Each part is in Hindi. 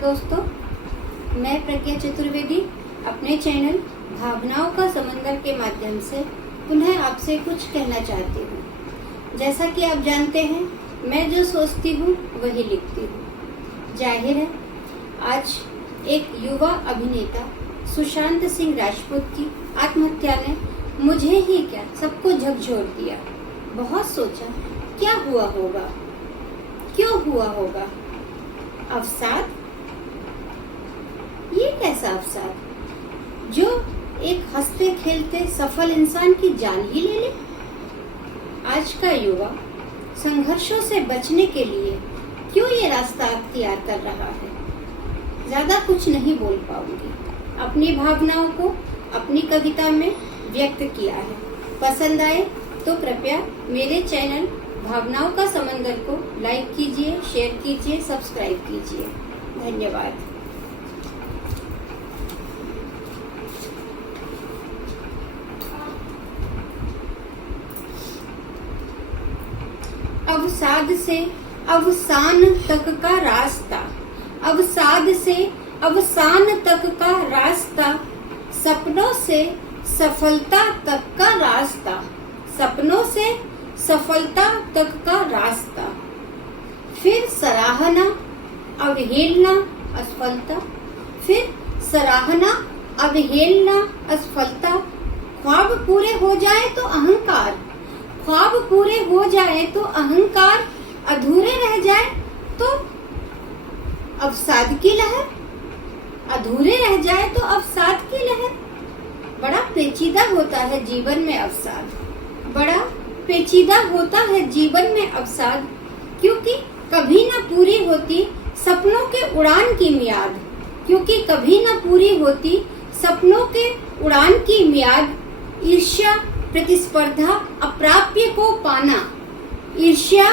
नमस्कार दोस्तों, मैं प्रज्ञा चतुर्वेदी अपने चैनल भावनाओं का समंदर के माध्यम से पुनः आपसे कुछ कहना चाहती हूँ। जैसा कि आप जानते हैं, मैं जो सोचती हूँ वही लिखती हूँ। जाहिर है, आज एक युवा अभिनेता सुशांत सिंह राजपूत की आत्महत्या ने मुझे ही क्या सबको झकझोर दिया। बहुत सोचा, क्या हुआ होगा, क्यों हुआ होगा। अवसाद, ये कैसा अवसाद जो एक हंसते खेलते सफल इंसान की जान ही ले ले। आज का युवा संघर्षों से बचने के लिए क्यों ये रास्ता अख्तियार कर रहा है। ज्यादा कुछ नहीं बोल पाऊंगी, अपनी भावनाओं को अपनी कविता में व्यक्त किया है। पसंद आए तो कृपया मेरे चैनल भावनाओं का समंदर को लाइक कीजिए, शेयर कीजिए, सब्सक्राइब कीजिए। धन्यवाद। अवसाद से अवसान तक का रास्ता, अवसाद से अवसान तक का रास्ता, सपनों से सफलता तक का रास्ता, सपनों से सफलता तक का रास्ता। फिर सराहना, अवहेलना, असफलता, फिर सराहना, अवहेलना, असफलता। ख्वाब पूरे हो जाए तो अहंकार, ख्वाब पूरे हो जाए तो अहंकार, अधूरे रह जाए तो अवसाद की लहर, अधूरे रह जाए तो अवसाद की लहर। बड़ा पेचीदा होता है जीवन में अवसाद, बड़ा पेचीदा होता है जीवन में अवसाद, क्योंकि कभी न पूरी होती सपनों के उड़ान की मियाद, क्योंकि कभी न पूरी होती सपनों के उड़ान की मियाद। ईर्ष्या, प्रतिस्पर्धा, अप्राप्य को पाना, ईर्ष्या,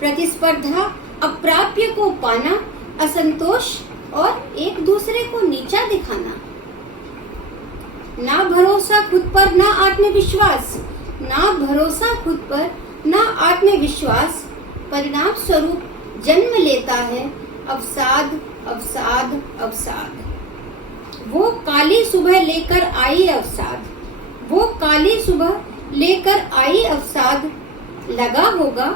प्रतिस्पर्धा, अप्राप्य को पाना, असंतोष और एक दूसरे को नीचा दिखाना। ना भरोसा खुद पर, ना आत्मविश्वास, ना भरोसा खुद पर, ना आत्मविश्वास, परिणाम स्वरूप जन्म लेता है अवसाद, अवसाद, अवसाद। वो काली सुबह लेकर आई अवसाद, वो काली सुबह लेकर आई अवसाद। लगा होगा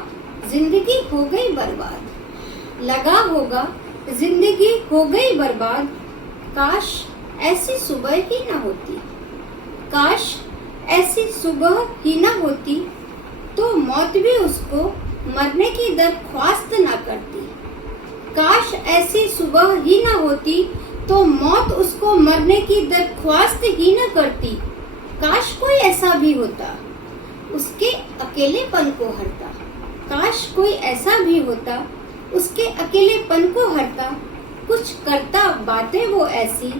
जिंदगी हो गई बर्बाद, लगा होगा जिंदगी हो गई बर्बाद। काश ऐसी सुबह ही न होती, काश ऐसी सुबह ही न होती, तो मौत भी उसको मरने की दरख्वास्त न करती। काश ऐसी सुबह ही न होती, तो मौत उसको मरने की दरख्वास्त ही न करती। काश कोई ऐसा भी होता, उसके अकेलेपन को हरता। काश कोई ऐसा भी होता, उसके अकेलेपन को हरता। कुछ करता बातें वो ऐसी,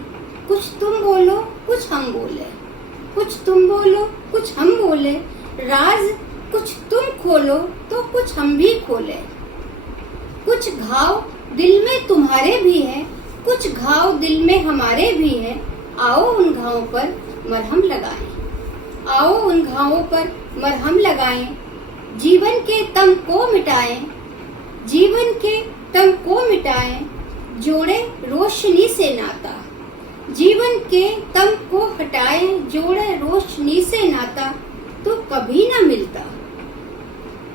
कुछ तुम बोलो कुछ हम बोले, कुछ तुम बोलो कुछ हम बोले। राज कुछ तुम खोलो तो कुछ हम भी खोले। कुछ घाव दिल में तुम्हारे भी हैं, कुछ घाव दिल में हमारे भी हैं। आओ उन घावों पर मरहम लगाएं, आओ उन घावों पर मरहम लगाएं। जीवन के तम को मिटाएं, जीवन के तम को मिटाएं। जोड़े रोशनी से नाता, जीवन के तम को हटाएं। जोड़े रोशनी से नाता, तो कभी न मिलता,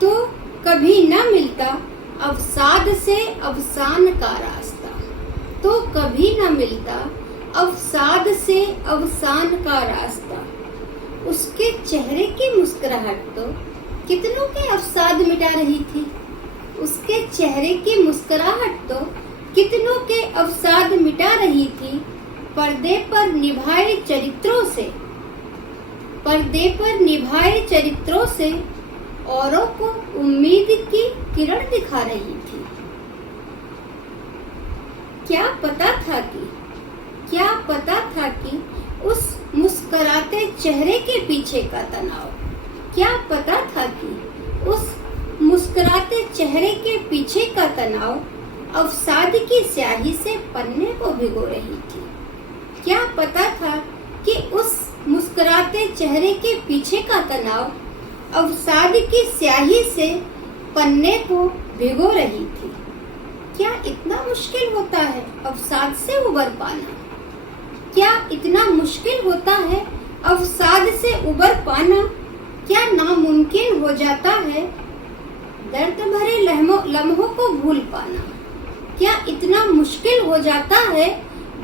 तो कभी न मिलता अवसाद से अवसान का रास्ता, तो कभी न मिलता अवसाद से अवसान का रास्ता। उसके चेहरे की मुस्कुराहट तो कितनों के अवसाद मिटा रही थी, उसके चेहरे की मुस्कुराहट तो कितनों के अवसाद मिटा रही थी। पर्दे पर निभाए चरित्रों से, पर्दे पर निभाए चरित्रों से औरों को उम्मीद की किरण दिखा रही थी। क्या पता था कि, क्या पता था कि उस मुस्कुराते चेहरे के पीछे का तनाव, क्या पता था कि उस मुस्कुराते चेहरे के पीछे का तनाव अवसाद की स्याही से पन्ने को भिगो रही थी। क्या पता था कि उस मुस्कुराते चेहरे के पीछे का तनाव अवसाद की स्याही से पन्ने को भिगो रही थी। क्या इतना मुश्किल होता है अवसाद उबर पाना। क्या इतना मुश्किल होता है अवसाद से उबर पाना? क्या नामुमकिन हो जाता है दर्द भरे लम्हों को भूल पाना? क्या इतना मुश्किल हो जाता है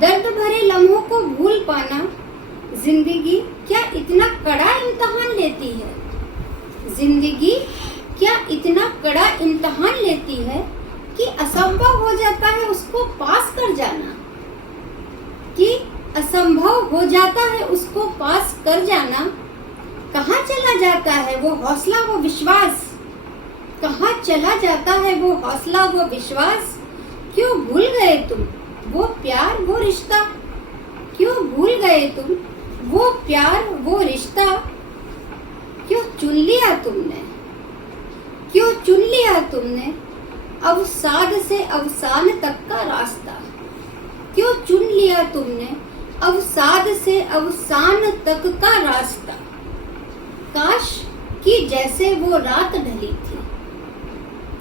दर्द भरे लम्हों को भूल पाना? जिंदगी क्या इतना कड़ा इम्तिहान लेती है? जिंदगी क्या इतना कड़ा इम्तिहान लेती है कि असंभव हो जाता है उसको पास कर जाना? कि असंभव हो जाता है उसको पास कर जाना? कहाँ चला जाता है वो हौसला वो विश्वास? कहाँ चला जाता है वो हौसला वो विश्वास? क्यों भूल गए तुम वो प्यार वो रिश्ता? क्यों भूल गए तुम वो प्यार वो रिश्ता? क्यों चुन लिया तुमने? क्यों चुन लिया तुमने अवसाद से अवसान तक का रास्ता? क्यों चुन लिया तुमने अवसाद से अवसान तक का रास्ता? काश कि जैसे वो रात ढली थी,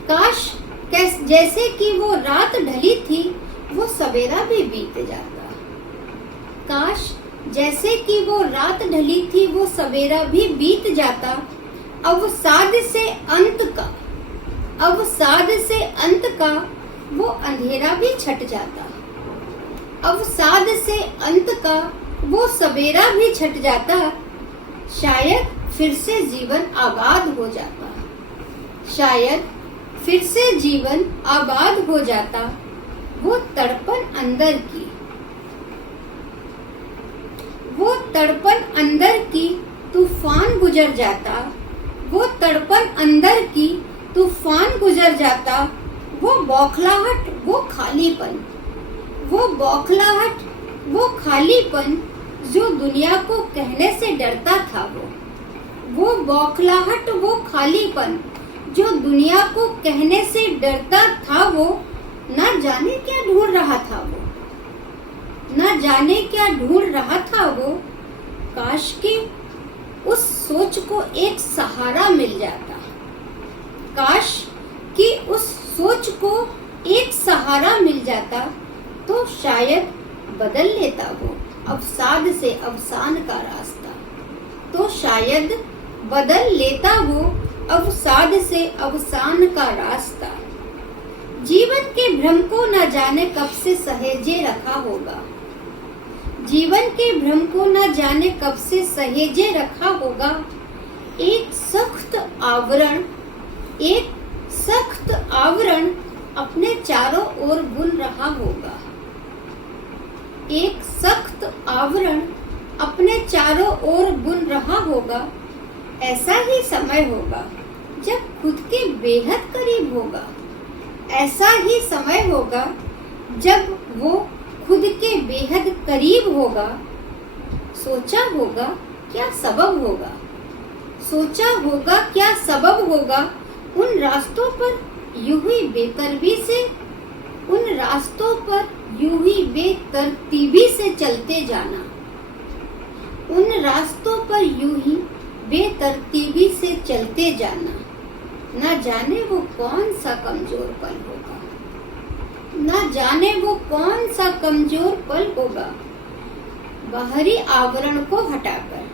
काश जैसे कि वो रात ढली थी वो सवेरा भी बीत जाता। काश जैसे कि वो रात ढली थी वो सवेरा भी बीत जाता। अवसाद से अंत का, अवसाद से अंत का वो अंधेरा भी छट जाता। अवसाद से अंत का वो सवेरा भी छट जाता। शायद फिर से जीवन आबाद हो जाता। शायद फिर से जीवन आबाद हो जाता। वो तड़पन अंदर की, वो तड़पन अंदर की तूफान गुजर जाता। वो तड़पन अंदर की तूफान गुजर जाता। वो बौखलाहट वो खालीपन, वो बौखलाहट वो खालीपन जो दुनिया को कहने से डरता था। वो बौखलाहट वो खालीपन जो दुनिया को कहने से डरता था। वो ना जाने क्या ढूंढ रहा था। वो ना जाने क्या ढूंढ रहा था। वो काश कि उस सोच को एक सहारा मिल जाता। काश कि उस सोच को एक सहारा मिल जाता तो शायद बदल लेता वो अवसाद से अवसान का रास्ता। तो शायद बदल लेता वो अवसाद से अवसान का रास्ता। जीवन के भ्रम को न जाने कब से सहेजे रखा होगा। जीवन के भ्रम को न जाने कब से सहेजे रखा होगा। एक सख्त आवरण, एक सख्त आवरण अपने चारों ओर बुन रहा होगा। एक सख्त आवरण अपने चारों ओर बुन रहा होगा। ऐसा ही समय होगा जब खुद के बेहद करीब होगा। ऐसा ही समय होगा जब वो खुद के बेहद करीब होगा। सोचा होगा क्या सबब होगा। सोचा होगा क्या सबब होगा। उन रास्तों पर यूं ही बेतरतीबी से, उन रास्तों पर यूं ही बेतरतीबी से चलते जाना। उन रास्तों पर यूं ही बेतरतीबी से चलते जाना। न जाने वो कौन सा कमजोर पल होगा। न जाने वो कौन सा कमजोर पल होगा। बाहरी आवरण को हटाकर,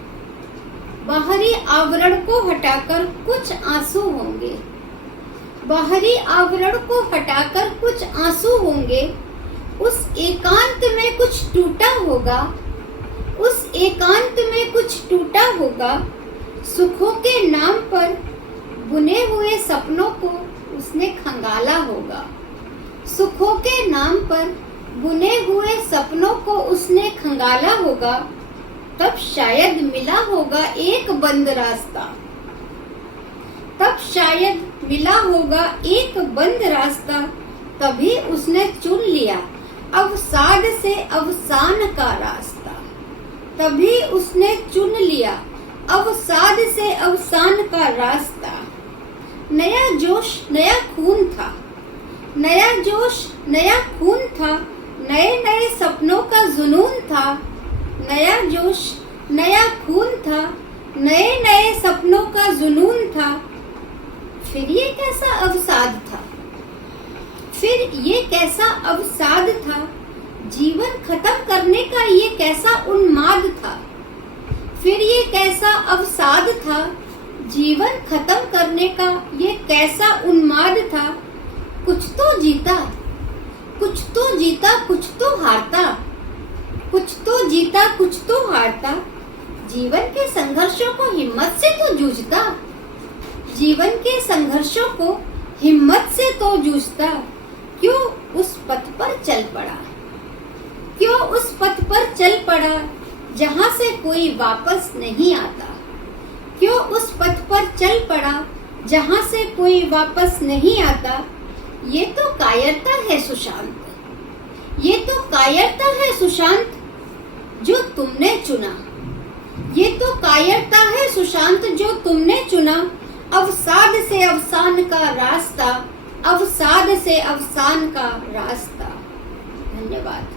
बाहरी आवरण को हटाकर कुछ आंसू होंगे। बाहरी आवरण को हटाकर कुछ आंसू होंगे। उस एकांत में कुछ टूटा होगा। उस एकांत में कुछ टूटा होगा। सुखों के नाम पर बुने हुए सपनों को उसने खंगाला होगा। सुखों के नाम पर बुने हुए सपनों को उसने खंगाला होगा। तब शायद मिला होगा एक बंद रास्ता। तब शायद मिला होगा एक बंद रास्ता। तभी उसने चुन लिया अवसाद से अवसान का रास्ता। तभी उसने चुन लिया अवसाद से अवसान का रास्ता। नया जोश नया खून था। नया जोश नया खून था। नए नए सपनों का जुनून था। नया जोश नया खून था। नए नए सपनों का जुनून था। फिर ये कैसा अवसाद था। फिर ये कैसा अवसाद था। जीवन करने का ये कैसा उन्माद था, फिर ये कैसा अवसाद था। जीवन खत्म करने का ये कैसा उन्माद था। कुछ तो जीता, कुछ तो जीता, कुछ तो हारता, कुछ तो जीता, कुछ तो हारता। जीवन के संघर्षों को हिम्मत से तो जूझता, जीवन के संघर्षों को हिम्मत से तो जूझता। क्यों उस पथ पर चल पड़ा, क्यों उस पथ पर चल पड़ा जहां से कोई वापस नहीं आता। क्यों उस पथ पर चल पड़ा जहां से कोई वापस नहीं आता। ये तो कायरता है सुशांत, ये तो कायरता है सुशांत जो तुमने चुना। ये तो कायरता है सुशांत जो तुमने चुना। अवसाद से अवसान का रास्ता, अवसाद से अवसान का रास्ता। धन्यवाद।